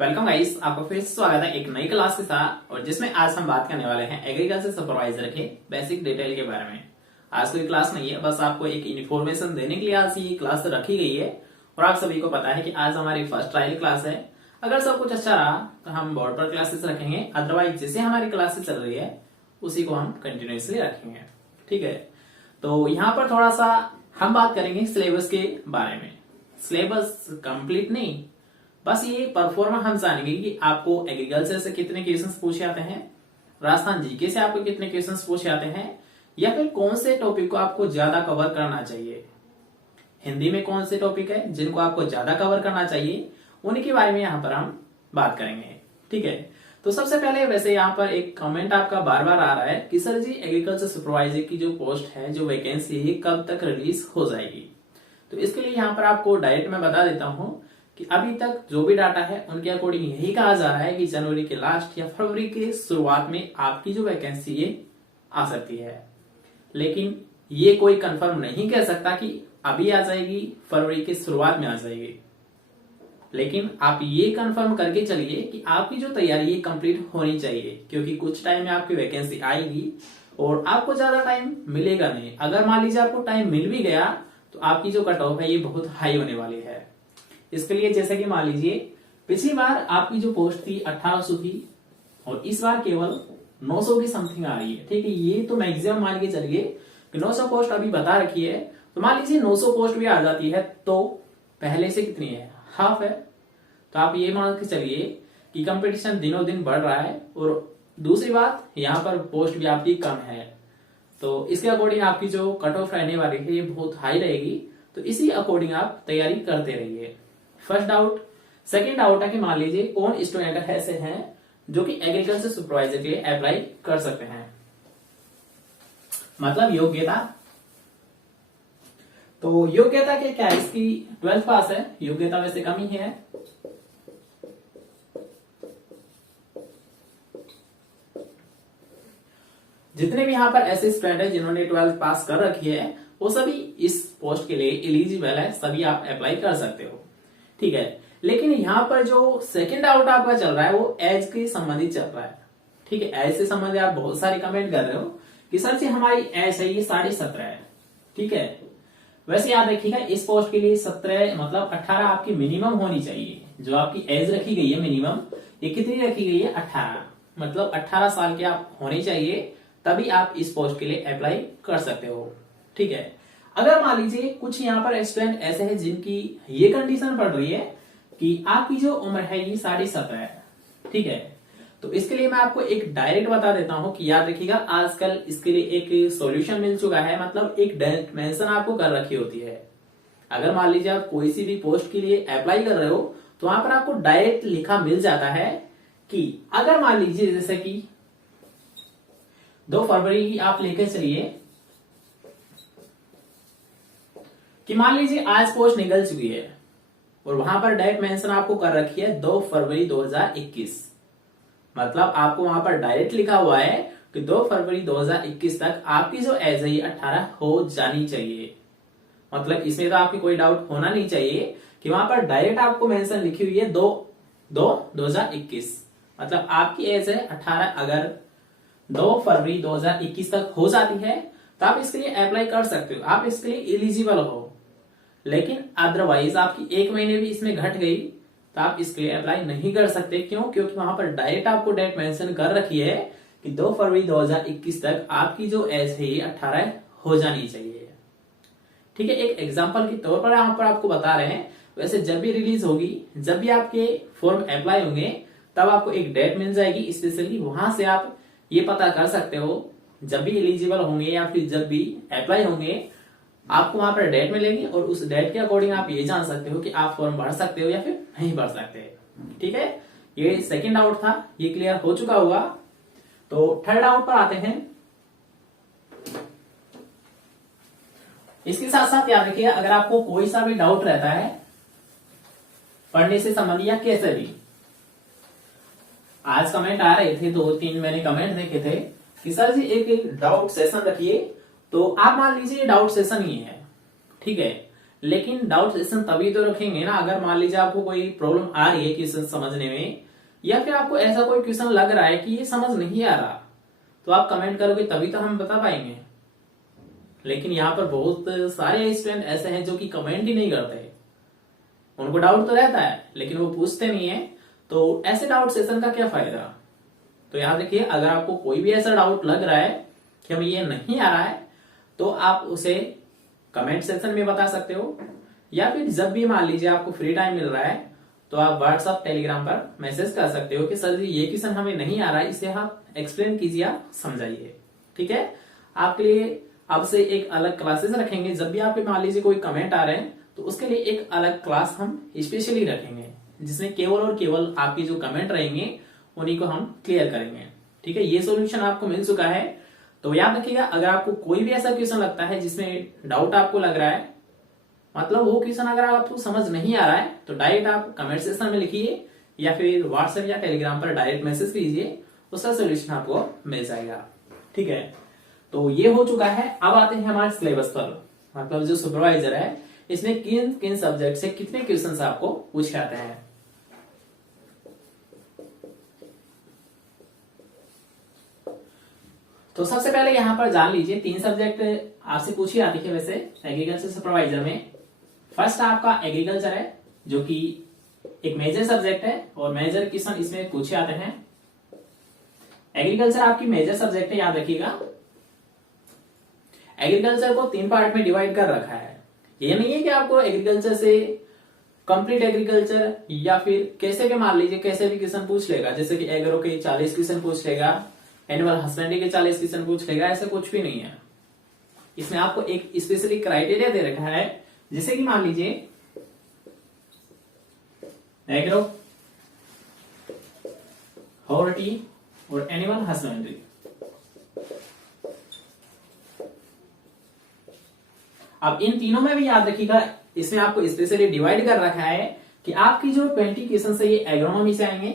Welcome guys, आपका फिर से स्वागत है एक नई क्लास के साथ। और जिसमें आज हम बात करने वाले हैं एग्रीकल्चर सुपरवाइजर के बेसिक डिटेल के बारे में। आज कोई क्लास नहीं है, बस आपको एक इन्फॉर्मेशन देने के लिए आज ये क्लास रखी गई है। और आप सभी को पता है कि आज हमारी फर्स्ट ट्रायल क्लास है। अगर सब कुछ अच्छा रहा तो हम बोर्ड पर क्लासेस रखेंगे, अदरवाइज जैसे हमारी क्लासेस चल रही है उसी को हम कंटिन्यूसली रखेंगे। ठीक है, तो यहाँ पर थोड़ा सा हम बात करेंगे सिलेबस के बारे में। सिलेबस कंप्लीट नहीं, बस ये परफॉर्मेंस हम जानेंगे कि आपको एग्रीकल्चर से कितने क्वेश्चंस पूछे आते हैं, राजस्थान जीके से आपको कितने क्वेश्चंस पूछे आते हैं, या फिर कौन से टॉपिक को आपको ज्यादा कवर करना चाहिए। हिंदी में कौन से टॉपिक है जिनको आपको ज्यादा कवर करना चाहिए, उनके बारे में यहाँ पर हम बात करेंगे। ठीक है, तो सबसे पहले वैसे यहाँ पर एक कमेंट आपका बार बार आ रहा है कि सर जी एग्रीकल्चर सुपरवाइजर की जो पोस्ट है, जो वैकेंसी है, कब तक रिलीज हो जाएगी। तो इसके लिए यहाँ पर आपको डायरेक्ट मैं बता देता हूँ कि अभी तक जो भी डाटा है उनके अकॉर्डिंग यही कहा जा रहा है कि जनवरी के लास्ट या फरवरी के शुरुआत में आपकी जो वैकेंसी है आ सकती है। लेकिन ये कोई कंफर्म नहीं कह सकता कि अभी आ जाएगी, फरवरी के शुरुआत में आ जाएगी। लेकिन आप ये कंफर्म करके चलिए कि आपकी जो तैयारी है कंप्लीट होनी चाहिए, क्योंकि कुछ टाइम में आपकी वैकेंसी आएगी और आपको ज्यादा टाइम मिलेगा नहीं। अगर मान लीजिए आपको टाइम मिल भी गया तो आपकी जो कट ऑफ है ये बहुत हाई होने वाली है। इसके लिए जैसे कि मान लीजिए पिछली बार आपकी जो पोस्ट थी 1800 थी और इस बार केवल 900 की समथिंग आ रही है। ठीक है, ये तो मैक्सिमम मान के चलिए कि 900 पोस्ट अभी बता रखी है। तो मान लीजिए 900 पोस्ट भी आ जाती है तो पहले से कितनी है, हाफ है। तो आप ये मान के चलिए कि कंपटीशन दिनों दिन बढ़ रहा है। और दूसरी बात, यहाँ पर पोस्ट भी आपकी कम है, तो इसके अकॉर्डिंग आपकी जो कट ऑफ रहने वाली है ये बहुत हाई रहेगी। तो इसी अकॉर्डिंग आप तैयारी करते रहिए। First doubt. सेकंड डाउट है कि मान लीजिए कौन स्टूडेंट ऐसे हैं जो कि एग्रीकल्चर सुपरवाइजर के लिए अप्लाई कर सकते हैं, मतलब योग्यता। तो योग्यता के क्या है, इसकी 12th पास है, योग्यता वैसे कम ही है। जितने भी यहाँ पर ऐसे स्टूडेंट है जिन्होंने 12th पास कर रखी है वो सभी इस पोस्ट के लिए एलिजिबल है, सभी आप अप्लाई कर सकते हो। ठीक है, लेकिन यहाँ पर जो सेकंड डाउट आपका चल रहा है वो एज के संबंधित चल रहा है। ठीक है, एज से संबंधित आप बहुत सारे कमेंट कर रहे हो कि सर जी हमारी एज है ये 17.5 है। ठीक है, वैसे याद रखिएगा इस पोस्ट के लिए 17 मतलब 18 आपकी मिनिमम होनी चाहिए। जो आपकी एज रखी गई है मिनिमम, ये कितनी रखी गई है, 18। मतलब 18 साल के आप होने चाहिए, तभी आप इस पोस्ट के लिए अप्लाई कर सकते हो। ठीक है, अगर मान लीजिए कुछ यहाँ पर स्टूडेंट ऐसे हैं जिनकी ये कंडीशन पड़ रही है कि आपकी जो उम्र है ये 17.5 है। ठीक है, तो इसके लिए मैं आपको एक डायरेक्ट बता देता हूं कि याद रखिएगा आजकल इसके लिए एक सॉल्यूशन मिल चुका है, मतलब एक डायमेंशन आपको कर रखी होती है। अगर मान लीजिए आप कोई सी भी पोस्ट के लिए अप्लाई कर रहे हो तो वहां पर आपको डायरेक्ट लिखा मिल जाता है कि अगर मान लीजिए जैसे कि 2 फरवरी की आप लेकर चलिए कि मान लीजिए आज पोस्ट निकल चुकी है और वहां पर डायरेक्ट मेंशन आपको कर रखी है 2 फरवरी 2021। मतलब आपको वहां पर डायरेक्ट लिखा हुआ है कि 2 फरवरी 2021 तक आपकी जो एज है 18 हो जानी चाहिए। मतलब इसमें तो आपकी कोई डाउट होना नहीं चाहिए कि वहां पर डायरेक्ट आपको मेंशन लिखी हुई है 2/2/2021। मतलब आपकी एज है 18, अगर 2 फरवरी 2021 तक हो जाती है तो आप इसके लिए अप्लाई कर सकते हो, आप इसके लिए एलिजिबल हो। लेकिन अदरवाइज आपकी 1 महीने भी इसमें घट गई तो आप इसके लिए अप्लाई नहीं कर सकते। क्यों? क्योंकि वहां पर डायरेक्ट आपको डेट मेंशन कर रखी है कि 2 फरवरी 2021 तक आपकी जो एज है ये 18 हो जानी चाहिए। ठीक है, एक एग्जांपल के तौर पर यहाँ पर आपको बता रहे हैं। वैसे जब भी रिलीज होगी, जब भी आपके फॉर्म अप्लाई होंगे, तब आपको एक डेट मिल जाएगी स्पेशली, वहां से आप ये पता कर सकते हो जब भी एलिजिबल होंगे या फिर जब भी अप्लाई होंगे आपको वहां पर डेट मिलेगी और उस डेट के अकॉर्डिंग आप ये जान सकते हो कि आप फॉर्म भर सकते हो या फिर नहीं भर सकते। ठीक है, ये सेकंड डाउट था, ये क्लियर हो चुका होगा। तो थर्ड डाउट पर आते हैं। इसके साथ साथ याद रखिएगा अगर आपको कोई सा भी डाउट रहता है पढ़ने से संबंधित या कैसे भी, आज कमेंट आ रहे थे 2-3 मैंने कमेंट देखे थे कि सर जी एक डाउट सेशन रखिए। तो आप मान लीजिए डाउट सेशन ही है, ठीक है, लेकिन डाउट सेशन तभी तो रखेंगे ना अगर मान लीजिए आपको कोई प्रॉब्लम आ रही है क्वेश्चन समझने में, या फिर आपको ऐसा कोई क्वेश्चन लग रहा है कि ये समझ नहीं आ रहा, तो आप कमेंट करोगे तभी तो हम बता पाएंगे। लेकिन यहाँ पर बहुत सारे स्टूडेंट ऐसे हैं जो कि कमेंट ही नहीं करते, उनको डाउट तो रहता है लेकिन वो पूछते नहीं है, तो ऐसे डाउट सेशन का क्या फायदा। तो याद रखिए, अगर आपको कोई भी ऐसा डाउट लग रहा है कि हमें ये नहीं आ रहा है, तो आप उसे कमेंट सेक्शन में बता सकते हो, या फिर जब भी मान लीजिए आपको फ्री टाइम मिल रहा है तो आप व्हाट्सएप टेलीग्राम पर मैसेज कर सकते हो कि सर जी ये क्वेश्चन हमें नहीं आ रहा है, इसे आप एक्सप्लेन कीजिए, आप समझाइए। ठीक है, आपके लिए अब से एक अलग क्लासेस रखेंगे। जब भी आपके मान लीजिए कोई कमेंट आ रहे हैं तो उसके लिए एक अलग क्लास हम स्पेशली रखेंगे, जिसमें केवल और केवल आपके जो कमेंट रहेंगे उन्हीं को हम क्लियर करेंगे। ठीक है, ये सॉल्यूशन आपको मिल चुका है। तो याद रखिएगा, अगर आपको कोई भी ऐसा क्वेश्चन लगता है जिसमें डाउट आपको लग रहा है, मतलब वो क्वेश्चन अगर आपको समझ नहीं आ रहा है, तो डायरेक्ट आप कमेंट सेक्शन में लिखिए या फिर व्हाट्सएप या टेलीग्राम पर डायरेक्ट मैसेज कीजिए, उसका सोल्यूशन आपको मिल जाएगा। ठीक है, तो ये हो चुका है। अब आते हैं हमारे सिलेबस पर, मतलब जो सुपरवाइजर है इसमें किन किन सब्जेक्ट से कितने क्वेश्चन आपको पूछे आते हैं। तो सबसे पहले यहां पर जान लीजिए, 3 सब्जेक्ट आपसे पूछी आती है वैसे एग्रीकल्चर सुपरवाइजर में। फर्स्ट आपका एग्रीकल्चर है, जो कि एक मेजर सब्जेक्ट है और मेजर क्वेश्चन इसमें पूछे आते हैं। एग्रीकल्चर आपकी मेजर सब्जेक्ट है, याद रखिएगा। एग्रीकल्चर को 3 पार्ट में डिवाइड कर रखा है। ये नहीं है कि आपको एग्रीकल्चर से कंप्लीट एग्रीकल्चर या फिर कैसे भी मान लीजिए कैसे भी क्वेश्चन पूछ लेगा, जैसे कि एग्रो के 40 क्वेश्चन पूछ लेगा, एनिमल हस्बेंड्री के 40 क्वेश्चन पूछ लेगा, ऐसा कुछ भी नहीं है। इसमें आपको एक स्पेशली क्राइटेरिया दे रखा है, जैसे कि मान लीजिए एग्रो, हॉर्टी और एनिमल हस्बेंड्री। अब इन तीनों में भी याद रखिएगा, इसमें आपको स्पेशली डिवाइड कर रखा है कि आपकी जो 20 क्वेश्चन है ये एग्रोनॉमी से आएंगे,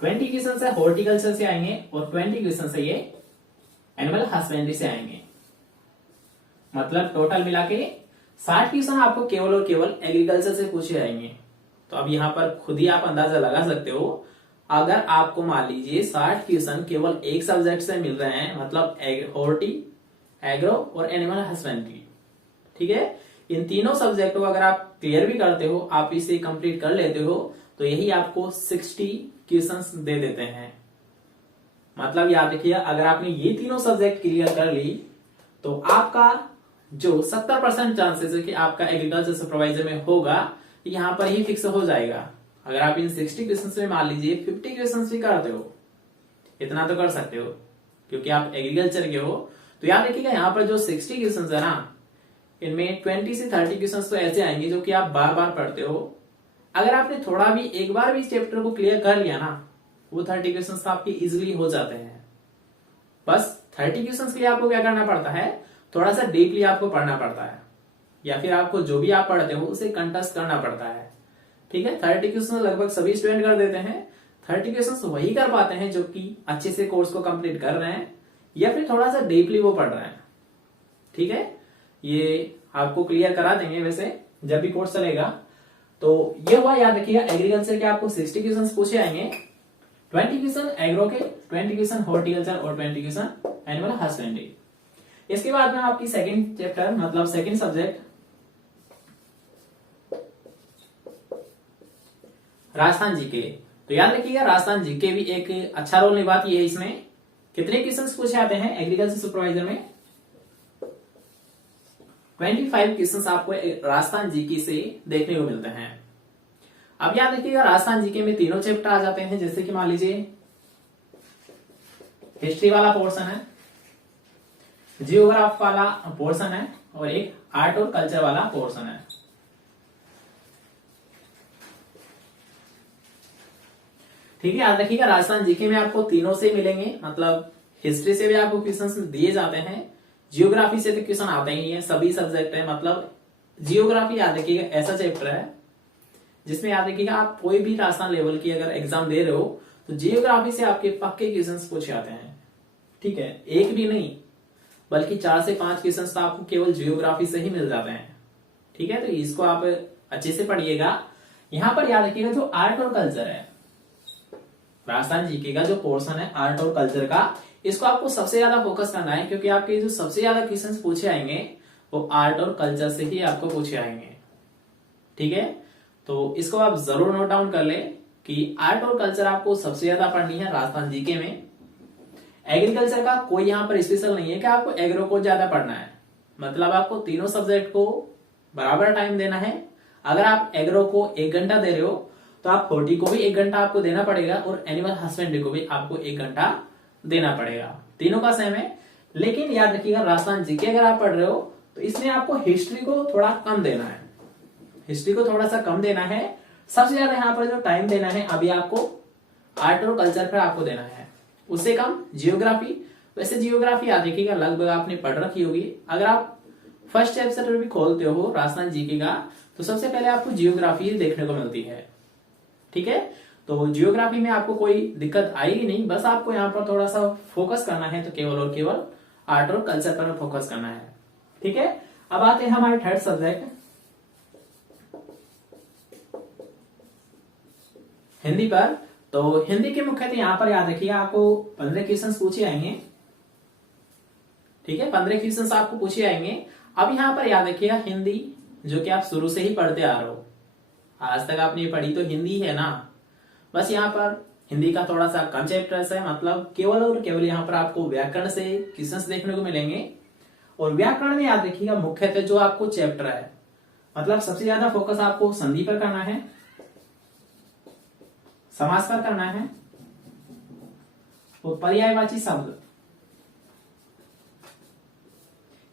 20 क्वेश्चन है हॉर्टिकल्चर से आएंगे और 20 क्वेश्चन है ये एनिमल हस्बेंड्री से आएंगे। मतलब टोटल मिला के 60 क्वेश्चन आपको केवल और केवल एग्रीकल्चर से पूछे जाएंगे। तो अब यहाँ पर खुद ही आप अंदाजा लगा सकते हो, अगर आपको मान लीजिए 60 क्वेश्चन केवल एक सब्जेक्ट से मिल रहे हैं, मतलब हॉर्टी, एग्रो और एनिमल हस्बेंड्री। ठीक है, इन तीनों सब्जेक्ट को अगर आप क्लियर भी करते हो, आप इसे कंप्लीट कर लेते हो, तो यही आपको 60 क्वेश्चंस दे देते हैं। मतलब याद रखिए, अगर आपने ये तीनों सब्जेक्ट क्लियर कर ली तो आपका जो 70% चांसेस है कि आपका एग्रीकल्चर सुपरवाइजर में होगा, यहां पर ही फिक्स हो जाएगा। अगर आप इन 60 क्वेश्चंस में मान लीजिए 50 क्वेश्चंस भी करते हो, इतना तो कर सकते हो क्योंकि आप एग्रीकल्चर के हो। तो याद रखिएगा, यहाँ पर जो 60 क्वेश्चन है ना, इनमें 20 से 30 क्वेश्चन तो ऐसे आएंगे जो कि आप बार बार पढ़ते हो। अगर आपने थोड़ा भी एक बार भी चैप्टर को क्लियर कर लिया ना, वो 30 क्वेश्चन तो आपके इजिली हो जाते हैं। बस 30 क्वेश्चन के लिए आपको क्या करना पड़ता है, थोड़ा सा डीपली आपको पढ़ना पड़ता है, या फिर आपको जो भी आप पढ़ते हो उसे कंटेस्ट करना पड़ता है। ठीक है, 30 क्वेश्चन लगभग सभी स्टूडेंट कर देते हैं। 30 क्वेश्चन वही कर पाते हैं जो कि अच्छे से कोर्स को कंप्लीट कर रहे हैं या फिर थोड़ा सा डीपली वो पढ़ रहे हैं। ठीक है, ये आपको क्लियर करा देंगे वैसे जब भी कोर्स चलेगा। तो ये हुआ, याद रखिएगा, एग्रीकल्चर के आपको 60 क्वेश्चन पूछे आएंगे, 20 क्वेश्चन एग्रो के, 20 क्वेश्चन हॉर्टिकल्चर और 20 क्वेश्चन एनिमल हस्बेंड्री। इसके बाद में आपकी सेकंड चैप्टर मतलब सेकंड सब्जेक्ट राजस्थान जीके। तो याद रखिएगा, राजस्थान जीके भी एक अच्छा रोल निभाती है। इसमें कितने क्वेश्चंस पूछे आते हैं एग्रीकल्चर सुपरवाइजर में, 25 क्वेश्चंस आपको राजस्थान जीके से देखने को मिलते हैं। अब याद रखिएगा, राजस्थान जीके में तीनों चैप्टर आ जाते हैं, जैसे कि मान लीजिए हिस्ट्री वाला पोर्शन है, जियोग्राफ वाला पोर्शन है और एक आर्ट और कल्चर वाला पोर्शन है। ठीक है, याद रखिएगा, राजस्थान जीके में आपको तीनों से मिलेंगे, मतलब हिस्ट्री से भी आपको क्वेश्चंस दिए जाते हैं, जियोग्राफी से तो क्वेश्चन आते ही है, सभी सब्जेक्ट है। मतलब जियोग्राफी याद रखिएगा ऐसा चैप्टर है जिसमें याद रखिएगा आप कोई भी राजस्थान लेवल की अगर एग्जाम दे रहे हो तो जियोग्राफी से आपके पक्के क्वेश्चंस पूछे आते हैं। ठीक है, एक भी नहीं बल्कि 4 से 5 क्वेश्चंस तो आपको केवल जियोग्राफी से ही मिल जाते हैं। ठीक है, तो इसको आप अच्छे से पढ़िएगा। यहाँ पर याद रखिएगा जो आर्ट और कल्चर है, राजस्थान जीके का जो पोर्शन है आर्ट और कल्चर का, इसको आपको सबसे ज्यादा फोकस करना है, क्योंकि आपके जो सबसे ज्यादा क्वेश्चंस पूछे आएंगे वो आर्ट और कल्चर से ही आपको पूछे आएंगे। ठीक है, तो इसको आप जरूर नोट डाउन कर ले कि आर्ट और कल्चर आपको सबसे ज्यादा पढ़नी है राजस्थान जीके में। एग्रीकल्चर का कोई यहाँ पर स्पेशल नहीं है कि आपको एग्रो को ज्यादा पढ़ना है, मतलब आपको तीनों सब्जेक्ट को बराबर टाइम देना है। अगर आप एग्रो को 1 घंटा दे रहे हो तो आप हॉर्टी को भी 1 घंटा आपको देना पड़ेगा और एनिमल हस्बेंड्री को भी आपको 1 घंटा देना पड़ेगा। तीनों का सेम है, लेकिन याद रखिएगा राजस्थान जीके अगर आप पढ़ रहे हो तो इसमें आपको हिस्ट्री को थोड़ा कम देना है, हिस्ट्री को थोड़ा सा कम देना है। सबसे ज्यादा यहाँ पर जो टाइम देना है अभी आपको आर्ट और कल्चर पर आपको देना है, उससे कम जियोग्राफी। वैसे जियोग्राफी याद रखिएगा लगभग आपने पढ़ रखी होगी। अगर आप फर्स्ट चैप्टर भी खोलते हो राजस्थान जीके का तो सबसे पहले आपको जियोग्राफी देखने को मिलती है। ठीक है, तो जियोग्राफी में आपको कोई दिक्कत आएगी नहीं, बस आपको यहाँ पर थोड़ा सा फोकस करना है तो केवल और केवल आर्ट और कल्चर पर फोकस करना है। ठीक है, अब आते हैं हमारे थर्ड सब्जेक्ट हिंदी पर। तो हिंदी के मुख्यतः यहाँ पर याद रखिए आपको 15 क्वेश्चन पूछे आएंगे। ठीक है, 15 क्वेश्चन आपको पूछे आएंगे। अब यहाँ पर याद रखिएगा हिंदी जो कि आप शुरू से ही पढ़ते आ रहे हो, आज तक आपने पढ़ी तो हिंदी है ना, बस यहाँ पर हिंदी का थोड़ा सा कम चैप्टर्स है, मतलब केवल और केवल यहाँ पर आपको व्याकरण से क्वेश्चंस देखने को मिलेंगे। और व्याकरण में याद रखिएगा मुख्यतः जो आपको चैप्टर है, मतलब सबसे ज्यादा फोकस आपको संधि पर करना है, समास पर करना है और पर्यायवाची शब्द।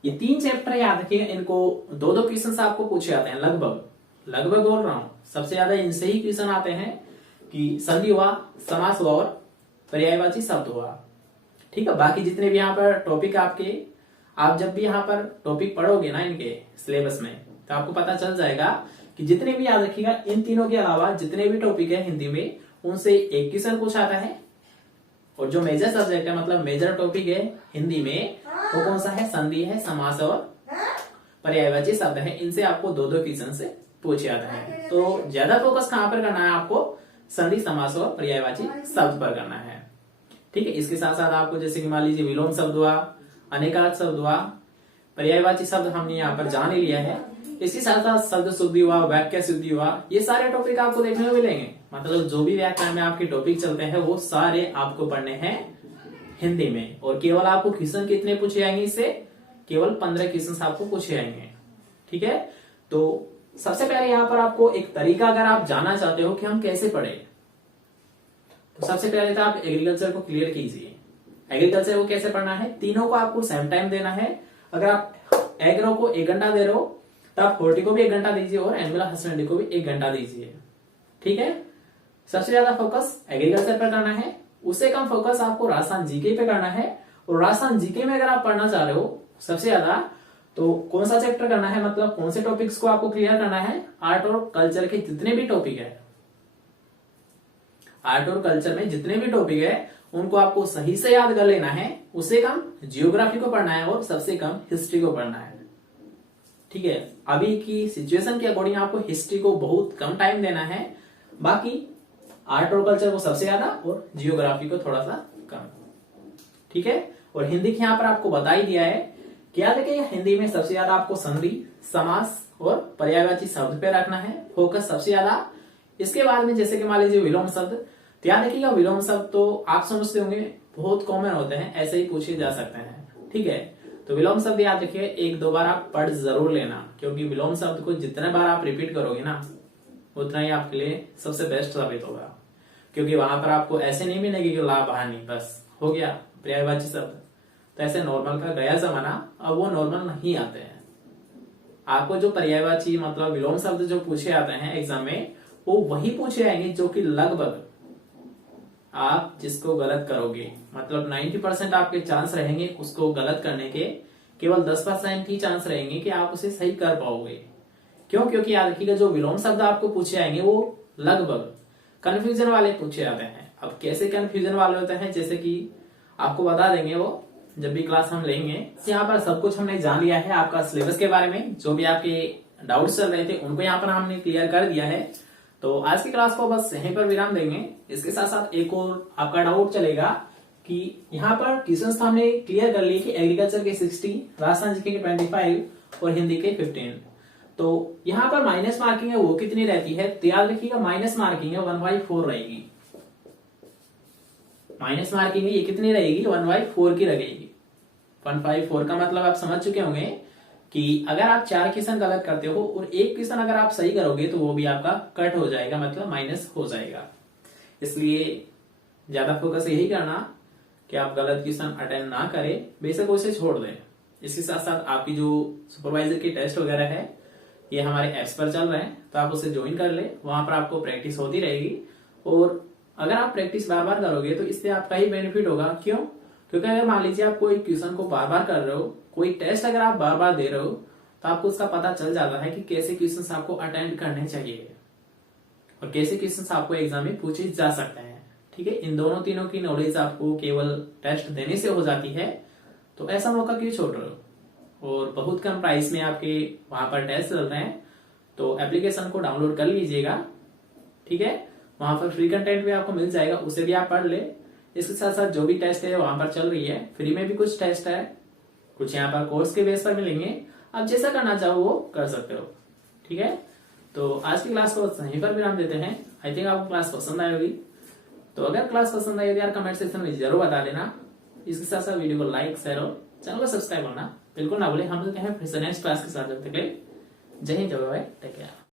ये 3 चैप्टर याद रखिएगा, इनको 2-2 क्वेश्चन आपको पूछे जाते हैं, लगभग बोल रहा हूं, सबसे ज्यादा इनसे ही क्वेश्चन आते हैं कि संधि हुआ, समास हुआ और पर्यायवाची शब्द हुआ। ठीक है, बाकी जितने भी यहाँ पर टॉपिक आपके, आप जब भी यहाँ पर टॉपिक पढ़ोगे ना इनके सिलेबस में तो आपको पता चल जाएगा कि जितने भी याद रखिएगा इन तीनों के अलावा जितने भी टॉपिक है हिंदी में उनसे एक क्वेश्चन पूछा आता है। और जो मेजर सब्जेक्ट है, मतलब मेजर टॉपिक है हिंदी में, वो कौन सा है? संधि है, समास और पर्यायवाची शब्द है। इनसे आपको 2-2 क्वेश्चन से पूछे जाते हैं। तो ज्यादा फोकस कहां पर करना है आपको? संधि, समास और पर्यायवाची शब्द पर करना है। ठीक है, इसके साथ साथ आपको जैसे कि मान लीजिए विलोम शब्द हुआ, अनेकार्थ शब्द हुआ, पर्यायवाची शब्द हमने यहाँ पर जान ही लिया है। इसके साथ साथ शब्द शुद्धि हुआ, वाक्य शुद्धि हुआ, ये सारे टॉपिक आपको देखने को मिलेंगे। मतलब जो भी व्याकरण में आपके टॉपिक चलते हैं वो सारे आपको पढ़ने हैं हिंदी में। और केवल आपको क्वेश्चन कितने पूछे जाएंगे? इससे केवल 15 क्वेश्चन आपको पूछे जाएंगे। ठीक है, तो सबसे पहले यहाँ पर आपको एक तरीका, अगर आप जानना चाहते हो कि हम कैसे पढ़े, तो सबसे पहले तो आप एग्रीकल्चर को क्लियर कीजिए। एग्रीकल्चर को कैसे पढ़ना है? तीनों को आपको सेम टाइम देना है। अगर आप एग्रो को 1 घंटा दे रहे हो तो आप हॉर्टी को भी 1 घंटा दीजिए और एनिमल हस्बेंड्री को भी 1 घंटा दीजिए। ठीक है, सबसे ज्यादा फोकस एग्रीकल्चर पर करना है, उससे कम फोकस आपको राजस्थान जीके पे करना है। और राजस्थान जीके में अगर आप पढ़ना चाह रहे हो सबसे ज्यादा, तो कौन सा चैप्टर करना है, मतलब कौन से टॉपिक्स को आपको क्लियर करना है? आर्ट और कल्चर के जितने भी टॉपिक है, आर्ट और कल्चर में जितने भी टॉपिक है उनको आपको सही से याद कर लेना है। उससे कम जियोग्राफी को पढ़ना है और सबसे कम हिस्ट्री को पढ़ना है। ठीक है, अभी की सिचुएशन के अकॉर्डिंग आपको हिस्ट्री को बहुत कम टाइम देना है, बाकी आर्ट और कल्चर को सबसे ज्यादा और जियोग्राफी को थोड़ा सा कम। ठीक है, और हिंदी के यहाँ पर आपको बता ही दिया है कि याद रखिए हिंदी में सबसे ज्यादा आपको संधि, समास और पर्यायवाची शब्द पे रखना है फोकस सबसे ज्यादा। इसके बाद में जैसे कि मान लीजिए विलोम शब्द, तो याद रखिएगा विलोम शब्द तो आप समझते होंगे बहुत कॉमन होते हैं, ऐसे ही पूछे जा सकते हैं। ठीक है, तो विलोम शब्द याद रखिए 1-2 बार आप पढ़ जरूर लेना, क्योंकि विलोम शब्द को जितने बार आप रिपीट करोगे ना उतना ही आपके लिए सबसे बेस्ट साबित होगा। क्योंकि वहां पर आपको ऐसे नहीं मिलेगी कि ला बहार नहीं, बस हो गया पर्यायवाची शब्द। तो ऐसे नॉर्मल का गया जमाना, अब वो नॉर्मल नहीं आते हैं। आपको जो पर्यायवाची मतलब विलोम शब्द जो पूछे आते हैं एग्जाम में, वो वही पूछे आएंगे जो कि लगभग आप जिसको गलत करोगे, मतलब 90% आपके चांस रहेंगे उसको गलत करने के, केवल 10% ही चांस रहेंगे कि आप उसे सही कर पाओगे। क्यों? क्योंकि याद रखिएगा जो विलोम शब्द आपको पूछे आएंगे वो लगभग कंफ्यूजन वाले पूछे जाते हैं। अब कैसे कंफ्यूजन वाले होते हैं, जैसे कि आपको बता देंगे वो जब भी क्लास हम लेंगे। यहाँ पर सब कुछ हमने जान लिया है आपका सिलेबस के बारे में, जो भी आपके डाउट चल रहे थे उनको यहाँ पर हमने क्लियर कर दिया है। तो आज की क्लास को बस यहीं पर विराम देंगे। इसके साथ साथ एक और आपका डाउट चलेगा कि यहाँ पर क्वेश्चन हमने क्लियर कर लिए कि एग्रीकल्चर के 60, राजस्थान जीके के 25 और हिंदी के 15। तो यहाँ पर माइनस मार्किंग है वो कितनी रहती है, तो याद रखिएगा माइनस मार्किंग है 1/4 रहेगी। माइनस मार्किंग है ये कितनी रहेगी, 1/4 की रहेगी। 1/4 का मतलब आप समझ चुके होंगे कि अगर आप 4 क्वेश्चन गलत करते हो और एक क्वेश्चन अगर आप सही करोगे तो वो भी आपका कट हो जाएगा, मतलब माइनस हो जाएगा। इसलिए ज्यादा फोकस यही करना कि आप गलत क्वेश्चन अटेंड ना करें, बेशक उसे छोड़ दें। इसके साथ साथ आपकी जो सुपरवाइजर की टेस्ट वगैरह है ये हमारे ऐप्स पर चल रहे हैं, तो आप उसे ज्वाइन कर ले, वहां पर आपको प्रैक्टिस होती रहेगी। और अगर आप प्रैक्टिस बार बार करोगे तो इससे आपका ही बेनिफिट होगा। क्यों? क्योंकि अगर मान लीजिए आप कोई क्वेश्चन को बार बार कर रहे हो, कोई टेस्ट अगर आप बार बार दे रहे हो, तो आपको उसका पता चल जाता है कि कैसे क्वेश्चन आपको अटेंड करने चाहिए और कैसे क्वेश्चन आपको एग्जाम में पूछे जा सकते हैं। ठीक है, इन दोनों तीनों की नॉलेज आपको केवल टेस्ट देने से हो जाती है, तो ऐसा मौका क्यों छोड़ रहे हो। और बहुत कम प्राइस में आपके वहां पर टेस्ट चल रहे हैं, तो एप्लीकेशन को डाउनलोड कर लीजिएगा। ठीक है, वहां पर फ्री कंटेंट भी आपको मिल जाएगा, उसे भी आप पढ़ ले। इसके साथ साथ जो भी टेस्ट है वहां पर चल रही है, फ्री में भी कुछ टेस्ट है, कुछ यहाँ पर कोर्स के बेस पर मिलेंगे। आप जैसा करना चाहो वो कर सकते हो। ठीक है, तो आज की क्लास को यहीं पर विराम देते हैं। आई थिंक आपको क्लास पसंद आई होगी। तो अगर क्लास पसंद आई तो यार कमेंट सेक्शन में जरूर बता देना। इसके साथ साथ वीडियो को लाइक, शेयर और चैनल को सब्सक्राइब करना बिल्कुल ना भूले। हम लोग हैं फिर से नेक्स्ट क्लास के साथ। जब तक जय हिंद, जय भारत, टेक केयर।